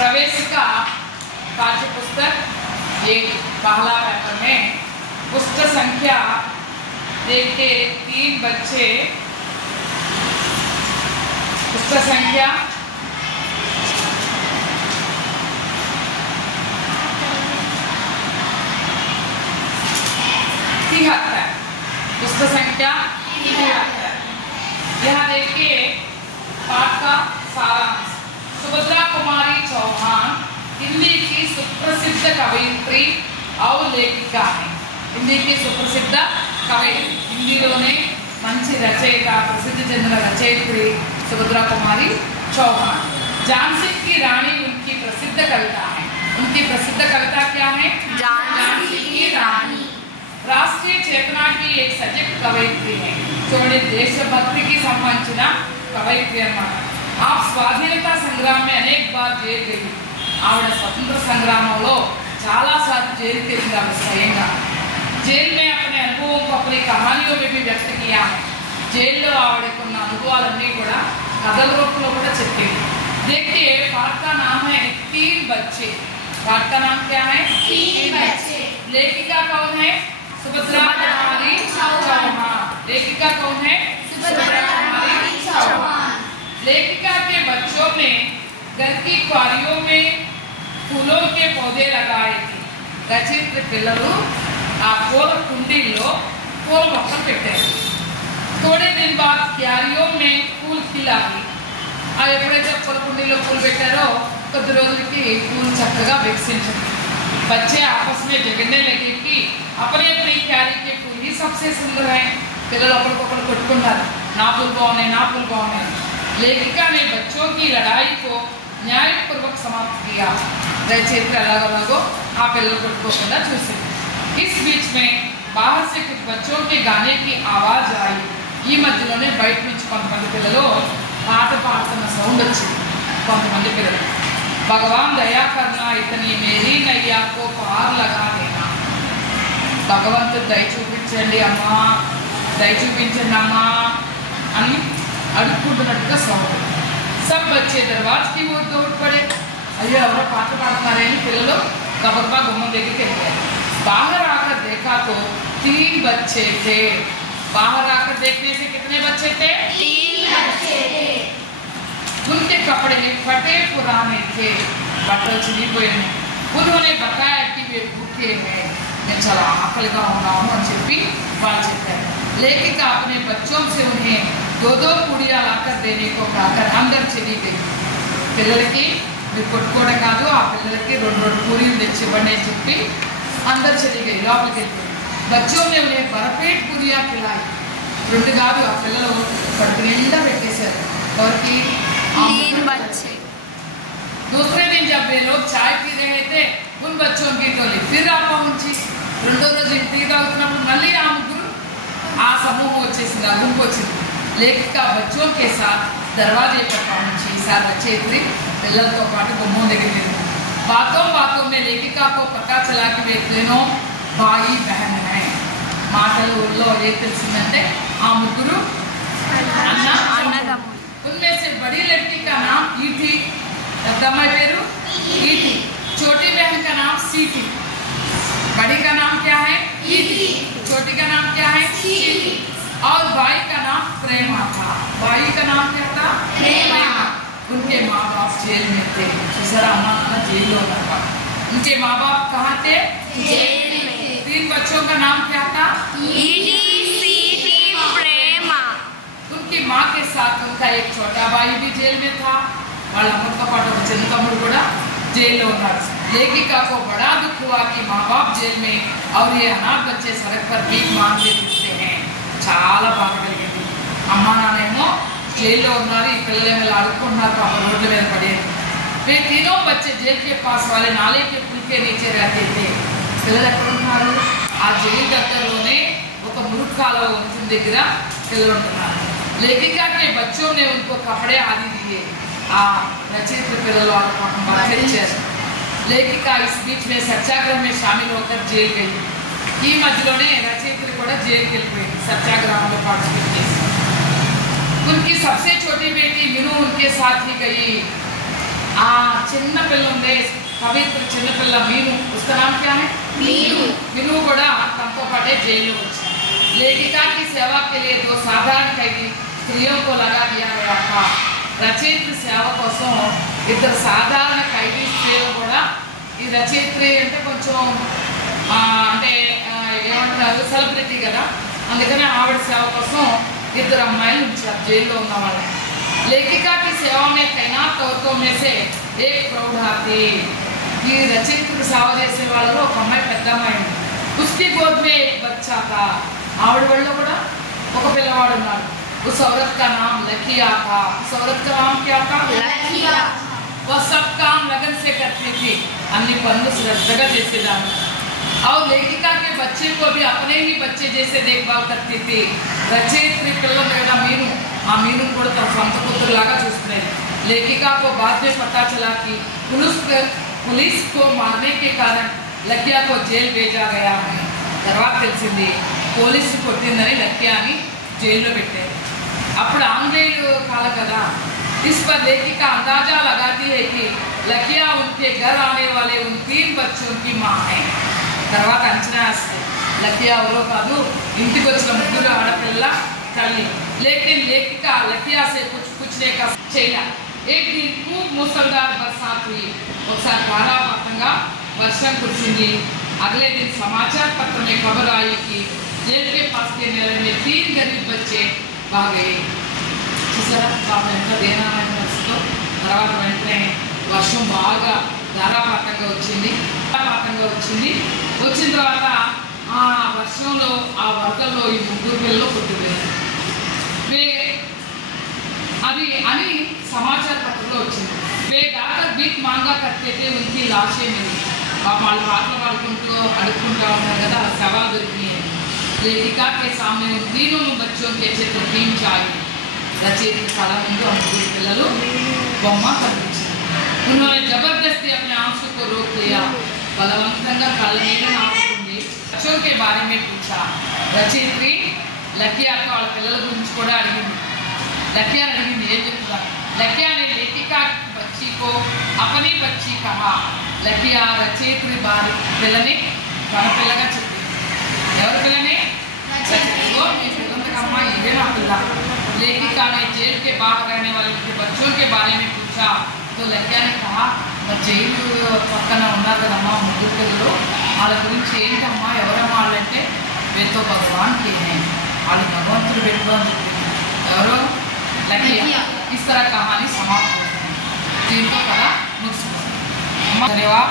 प्रवेशिका पाठ्य पुस्तक ये पहला पेपर में पुस्तक संख्या देखिए 3 बच्चे पुस्तक संख्या पुस्तक संख्या 73। यहाँ देखिए पाठ का सारांश। सुभद्रा कुमारी चौहान हिंदी की सुप्रसिद्ध कवयित्री और लेखिका है। हिंदी की सुप्रसिद्ध कवयित्री हिंदीलोने मंची रचयित प्रसिद्धि चंद्र रचयित्री सुभद्रा कुमारी चौहान। झांसी की रानी उनकी प्रसिद्ध कविता है। उनकी प्रसिद्ध कविता क्या है? झांसी की रानी। राष्ट्रीय चेतना की एक सजग कवयित्री है। చూడండి దేశభక్తికి సంబంధించిన కవయిత్రి అన్నమాట। आप स्वाधीनता संग्राम में अनेक बार जेल गई। ఆవిడ స్వతంత్ర సంగ్రామంలో చాలా సార్లు जेल के स्वयंగా जेल में अपने अनुभवों को अपनी कहानियों में भी व्यक्त किया है। जेल లో ఆవిడకున్న అనుభవాలన్నీ కూడా కథల రూపంలో కూడా చెప్పింది। देखिए पाठ का नाम है 3 बच्चे। पाठ का नाम क्या है? 3 बच्चे। लेखिका कौन है? सुभद्रा कुमारी चौहान। लेखिका कौन है? सुभद्रा कुमारी चौहान। लेखिका के बच्चों ने घर की क्वारियों में फूलों के पौधे लगाए थे। रचयित्री पिल्लలు ఆ పూల కుండీల్లో పూల మొక్కలు పెట్టారు। थोड़े दिन बाद क्यारियों में फूल खिलाए। ఆ ఎప్పుడైతే పూల కుండీల్లో పూలు పెట్టారో కొద్ది రోజులకి పూలు చక్కగా వికసించాయి। बच्चे आपस में झगड़ने लगे कि अपने अपनी क्यारी के फूल ही सबसे सुंदर है। పిల్లలు ఒకరికొకరు కొట్టుకున్నారు, నా పూలు బాగున్నాయి, నా పూలు బాగున్నాయి। लेखिका ने बच्चों की लड़ाई को न्यायपूर्वक समाप्त किया। रचयित्री अलग-अलग आ पिల్లలు కొట్టుకోకుండా చూసింది। इस बीच में बाहर से कुछ बच्चों के गाने की आवाज आई। ఈ మధ్యలోనే బయట నుంచి కొంతమంది పిల్లలు పాట పాడుతున్న సౌండ్ వచ్చింది। కొంతమంది పిల్లలు भगवान दया करना इतनी मेरी नैया को पार लगा देना। భగవంతుడు దయ చూపించండి అమ్మా, దయ చూపించండి అమ్మా అని అడుక్కుంటున్నట్టుగా సౌండ్। सब बच्चे दरवाजे की ओर दौड़ पड़े। అయ్యో ఎవరో పాట పాడుతున్నారని పిల్లలు గబగబా గుమ్మం దగ్గరికి వెళ్ళారు। बाहर आकर देखा तो 3 बच्चे थे। बाहर आकर देखने से कितने बच्चे थे? 3 बच्चे थे। उनके कपड़े फटे पुराने थे, बटल चिरिगिपोए। उन्होंने बताया कि वे भूखे हैं, मैं चला आकलिगा ఉన్నాను అని చెప్పి వాళ్ళు చెప్పారు। लेखिका अपने बच्चों से उन्हें 2-2 पूड़ियां लाकर देने को कहकर अंदर चली गई। పిల్లలకి మీరు కొట్టుకోవడం కాదు, ఆ పిల్లలకి 2-2 పూరీలు తెచ్చి ఇవ్వండి అని చెప్పి अंदर चली गई, లోపలికి వెళ్ళిపోయి। बच्चों ने उन्हें भरपेट पूरियां खिलाई। 2 కాదు, ఆ పిల్లలు కడుపు నిండా పెట్టేశారు। और की 3 बच्चे। दूसरे दिन जब वे लोग चाय पी रहे थे, उन बच्चों की टोली फिर आ पहुंची। రెండో రోజు టీ తాగుతున్నప్పుడు మళ్ళీ ఆ ముగ్గురు ఆ సమూహం వచ్చేసింది, ఆ గుంపు వచ్చింది। लेखिका बच्चों के साथ दरवाजे पर पहुंची। ఈసారి రచయిత్రి పిల్లలతో పాటు గుమ్మం దగ్గరికి వెళ్ళింది। बातों बातों में लेखिका को पता चला कि वे तीनों भाई बहन हैं। మాటలలో ఏం తెలిసిందంటే ఆ ముగ్గురు అన్నదమ్ములు। उनमें से बड़ी लड़की का नाम ईटी, दम्मा पेरू ईटी। छोटी बहन का नाम सीटी। बड़ी का नाम क्या है? ईटी। छोटी का नाम क्या है? सीटी। और भाई का नाम प्रेमा था। भाई का नाम क्या था? प्रेमा। उनके माँ बाप जेल में थे। ससुरा अम्मा जेल में था। उनके माँ बाप कहाँ थे? जेल में। 3 बच्चों का नाम क्या था? ईटी, सीटी, प्रेमा। उनकी माँ के साथ उनका एक छोटा भाई भी जेल में था। వాళ్ళ అమ్మతో పాటు ఒక చిన్న తమ్ముడు కూడా జైల్లో ఉన్నారు। लेखिका को बड़ा दुख हुआ कि माँ बाप जेल में और ये अनाथ बच्चे सड़क पर भीख मांगते फिरते हैं। చాలా బాధ కలిగింది। అమ్మా నాన్నేమో జైల్లో ఉన్నారు, ఈ పిల్లలేమో అడుక్కుంటున్నారు, పాప రోడ్ల మీద పడేది। वे तीनों बच्चे जेल के पास वाले नाले के पुल के नीचे रहते थे। పిల్లలు ఎక్కడ ఉన్నారు? ఆ జైలు దగ్గరలోనే ఒక మురుగు కాలువ వంతెన దగ్గర పిల్లలు ఉంటున్నారు। लेखिका के बच्चों ने उनको कपड़े आदि दिए। आ रचयित्री पिల్లలు వాళ్ళకి బాగా ఇచ్చారు। लेखिका इस बीच में सत्याग्रह में शामिल होकर जेल गई। ఈ మధ్యలోనే రచయిత్రి కూడా జైలుకి వెళ్ళిపోయింది, సత్యాగ్రహంలో పార్టిసిపేట్ చేసి। उनकी सबसे छोटी बेटी मीनू उनके साथ ही गई। చిన్న పిల్ల ఉండే పవిత్ర చిన్నపిల్ల मीनू, उसका नाम क्या है? मीनू కూడా తనతో పాటే జైలు వచ్చింది. लेखिका की सेवा के लिए 2 साधारण कैदी स्त्रियों को लगा दिया गया था. రచయిత్రి సేవ కోసం 2 సాధారణ ఖైదీ స్త్రీలు కూడా, ఈ రచయిత్రి అంటే కొంచెం అంటే ఏమంటారు సెలబ్రిటీ కదా, అందుకని ఆవిడ సేవ కోసం 2 అమ్మాయిలు ఉంచారు జైల్లో ఉన్న వాళ్ళని. लेखिका की सेवा में तैनात औरतों में से एक प्रौढ़ा थी. ఈ రచయిత్రికి సేవ చేసే వాళ్ళలో ఒక అమ్మాయి పెద్ద అమ్మాయి ఉంది. उसकी गोद में एक बच्चा था. ఆవిడ వల్ల కూడా ఒక పిల్లవాడు ఉన్నాడు. उस औरत का नाम लकिया था. उस औरत का नाम क्या था? लकिया. वह सब काम लगन से करती थी. अन्य पन्नू श्रद्धा చేసేదాన్ని. और लेखिका के बच्चे को भी अपने ही बच्चे जैसे देखभाल करती थी. రచయిత్రి పిల్లలు కదా मीनू, ఆ मीनू కూడా తన సొంత కూతురులాగా చూసుకునేది. लेखिका को बाद में पता चला कि पुलिस को मारने के कारण लकिया को जेल भेजा गया है. తర్వాత తెలిసింది పోలీసు కొట్టిందని లకియాని జైల్లో పెట్టారు. అప్పుడు ఆంగ్లేయులు కాలం కదా. इस पर लेखिका अंदाजा लगाती है कि लकिया उनके घर आने वाले उन 3 बच्चों की माँ है. తర్వాత అంచనా వేస్తుంది లకియా ఎవరో కాదు, ఇంటికి వచ్చిన 3 ఆడపిల్ల తల్లి. लेकिन लेखिका लकिया से कुछ पूछने का चेला. एक दिन खूब मूसलधार बरसात हुई. ఒకసారి ధారాపాతంగా వర్షం కురిసింది. अगले दिन समाचार पत्र में खबर आई कि जेल के पास के नेले में 3 गरीब बच्चे भागे. చూసారా పాపం ఎంత దీనమైన పరిస్థితితో. తర్వాత వెంటనే వర్షం బాగా ధారాపాతంగా వచ్చింది. వచ్చిన తర్వాత ఆ వర్షంలో ఆ వరదల్లో ఈ 3 పిల్లలు కొట్టుకుపోయారు. అది అని సమాచార పత్రికలో వచ్చింది. वे गाकर भीख मांगा करते थे, उनकी लाशें मिली. వాళ్ళు పాటలు పాడుకుంటూ అడుక్కుంటూ ఉంటారు కదా, శవాలు దొరికినాయి. लेखिका के सामने उन 3 बच्चों के चित्र खींचाई. రచయిత చాలా ముందు ఆ 3 పిల్లలు బొమ్మ కనిపించింది. उन्होंने जबरदस्ती अपने आंसू को रोक लिया. బలవంతంగా కళ్ళ నీళ్ళని ఆపుకుంది. बच्चों के बारे में पूछा. రచయిత్రి లకియాతో వాళ్ళ పిల్లల గురించి కూడా అడిగింది. लकिया अड़गी ఏం చెప్తారు. लकिया ने लेखिका बच्ची को अपनी बच्ची कहा. लकिया రచయిత్రి భార్య పిల్లని తన పిల్లగా చెప్పింది. ఎవరి పిల్లని? रचयिता. इधे ना पिल्ला. लेखिका ने जेल के बाहर रहने वाले उनके बच्चों के बारे में पूछा. तो लकिया ने कहा, జైలు పక్కన ఉన్నారు కదమ్మా 3 పిల్లలు, వాళ్ళ గురించి ఏంటమ్మా, ఎవరమ్మా వాళ్ళంటే వేతో భగవాన్ కే హై, వాళ్ళు భగవంతుడు పెట్టు అని చెప్పింది. ఎవరు? लकिया. इस तरह कहानी समाप्त होती है. जिनको कहा मुझसे धन्यवाद.